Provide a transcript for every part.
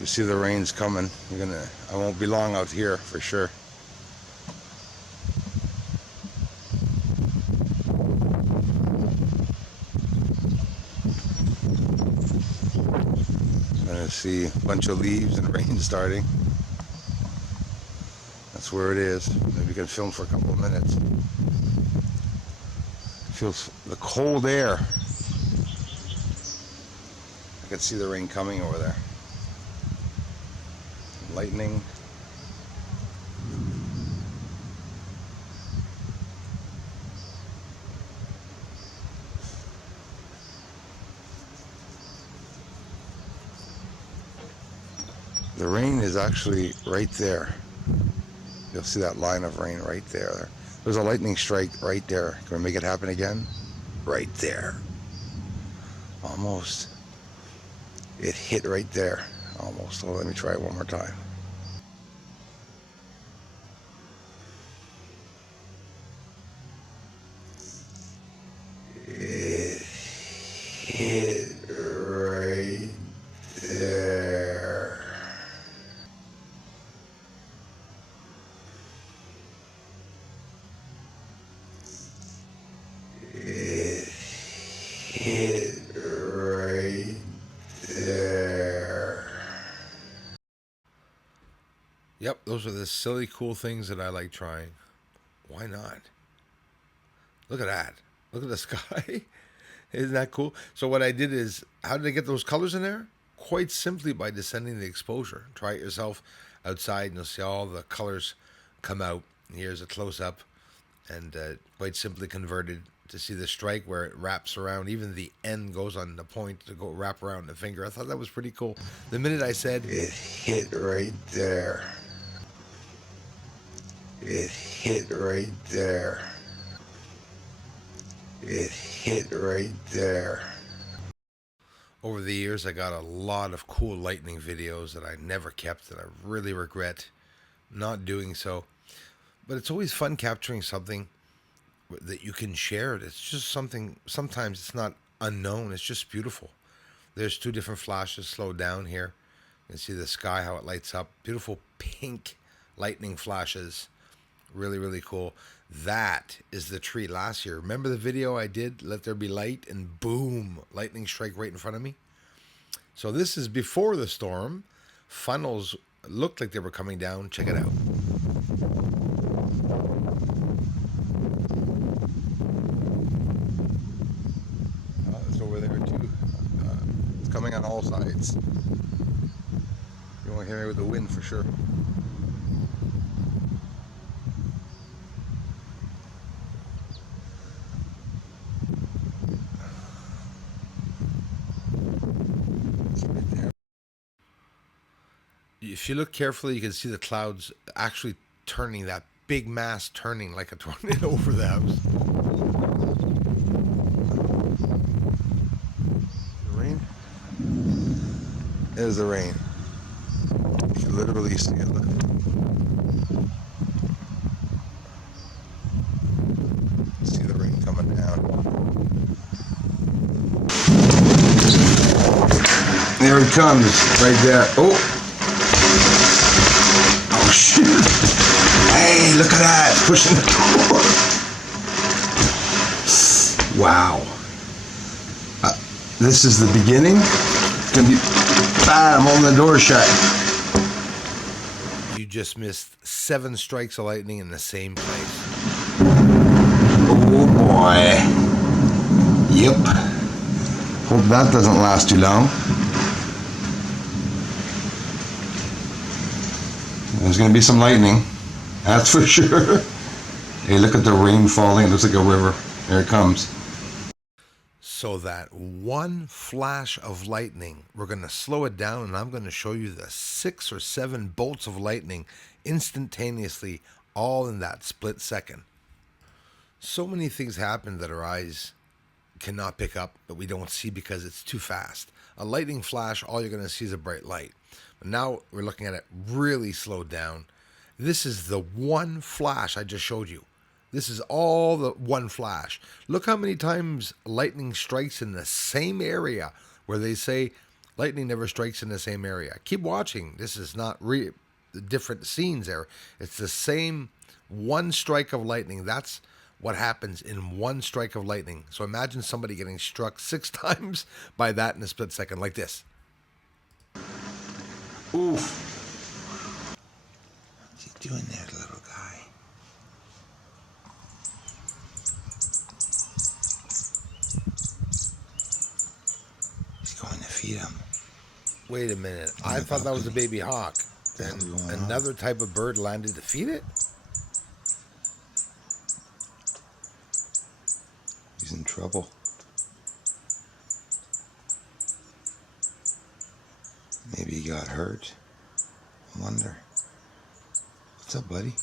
You see the rain's coming. I won't be long out here for sure. Gonna see a bunch of leaves and rain starting. That's where it is. Maybe we can film for a couple of minutes. Feels the cold air. I can see the rain coming over there. Lightning. The rain is actually right there. You'll see that line of rain right there. There's a lightning strike right there. Can we make it happen again? Right there. Almost. It hit right there. Almost. Oh, let me try it one more time. It hit right there. It hit right there. Yep, those are the silly, cool things that I like trying. Why not? Look at that. Look at the sky. Isn't that cool? So what I did is, how did I get those colors in there? Quite simply by descending the exposure. Try it yourself outside and you'll see all the colors come out. Here's a close-up and quite simply converted to see the strike where it wraps around. Even the end goes on the point to go wrap around the finger. I thought that was pretty cool. The minute I said, it hit right there. It hit right there. It hit right there. Over the years, I got a lot of cool lightning videos that I never kept, and I really regret not doing so. But it's always fun capturing something that you can share. It's just something, sometimes it's not unknown, it's just beautiful. There's two different flashes slowed down here. You can see the sky, how it lights up. Beautiful pink lightning flashes. Really, really cool. That is the tree last year. Remember the video I did, Let There Be Light, and boom, lightning strike right in front of me? So this is before the storm. Funnels looked like they were coming down. Check it out. It's over there too. It's coming on all sides. You won't hear me with the wind for sure. If you look carefully, you can see the clouds actually turning, that big mass turning like a tornado over the house. The rain? There's the rain. You can literally see it. Look. See the rain coming down. There it comes, right there. Oh! Oh shit! Hey, look at that! It's pushing the door. Wow. This is the beginning. It's gonna be bad. I'm holding the door shut. You just missed 7 strikes of lightning in the same place. Oh boy. Yep. Hope that doesn't last too long. There's going to be some lightning, that's for sure. Hey, look at the rain falling. It looks like a river. There it comes. So that one flash of lightning, we're going to slow it down, and I'm going to show you the 6 or 7 bolts of lightning instantaneously, all in that split second. So many things happen that our eyes cannot pick up, that we don't see because it's too fast. A lightning flash, all you're going to see is a bright light. But now we're looking at it really slowed down. This is the one flash I just showed you. This is all the one flash. Look how many times lightning strikes in the same area where they say Lightning never strikes in the same area. Keep watching. This is not different scenes there. It's the same one strike of lightning. That's what happens in one strike of lightning. So imagine somebody getting struck 6 times by that in a split second, like this. Oof. What's he doing there, little guy? He's going to feed him. Wait a minute. I thought that was a baby hawk. And another type of bird landed to feed it? He's in trouble. Maybe he got hurt. I wonder. What's up, buddy?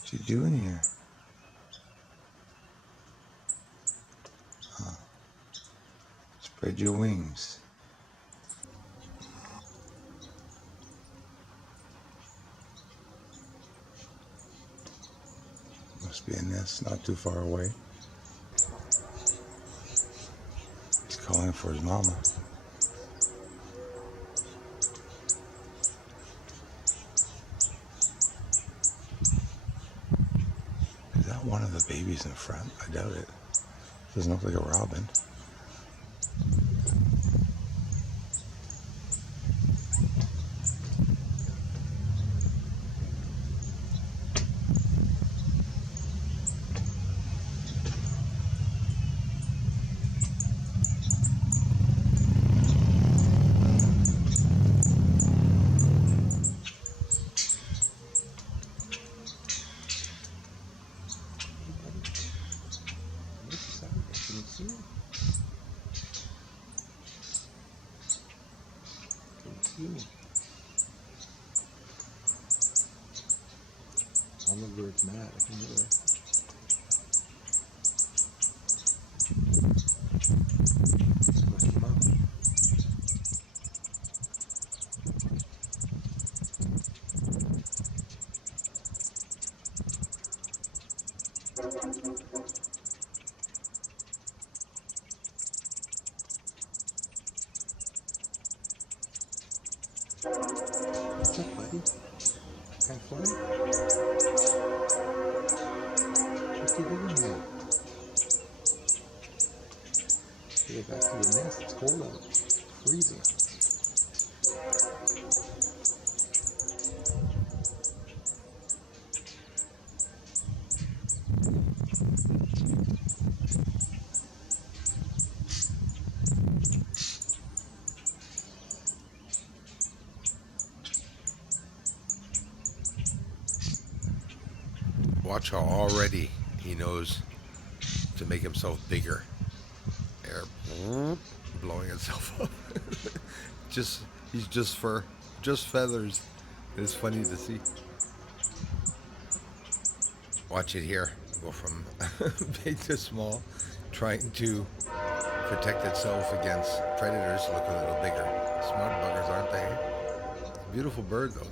What you doing here? Huh. Spread your wings. Must be a nest not too far away. He's calling for his mama. Is that one of the babies in front? I doubt it. Doesn't look like a robin. All the birds mad. I can hear it. Squishy mom. What's up, buddy? Can't fly? What's he doing here? Get back to the nest. It's cold out. Freezing. Watch how already he knows to make himself bigger. Air blowing itself up. He's just fur, just feathers. It's funny to see. Watch it here. Go from big to small, trying to protect itself against predators. Look a little bigger. Smart buggers, aren't they? Beautiful bird, those.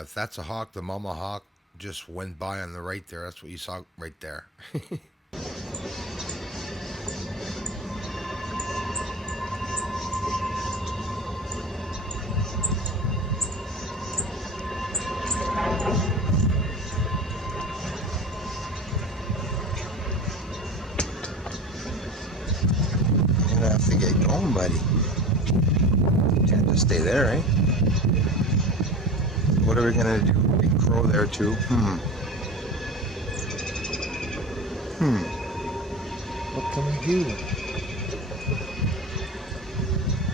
If that's a hawk, the mama hawk just went by on the right there. That's what you saw right there. You're gonna have to get going, buddy. Can't just stay there, eh? What are we gonna do? Big crow there too. What can we do?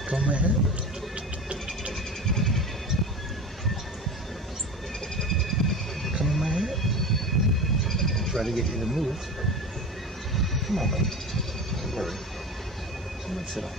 Come ahead. Come in my head. Try to get you to move. Come on, buddy. Don't worry. Come on, sit on me.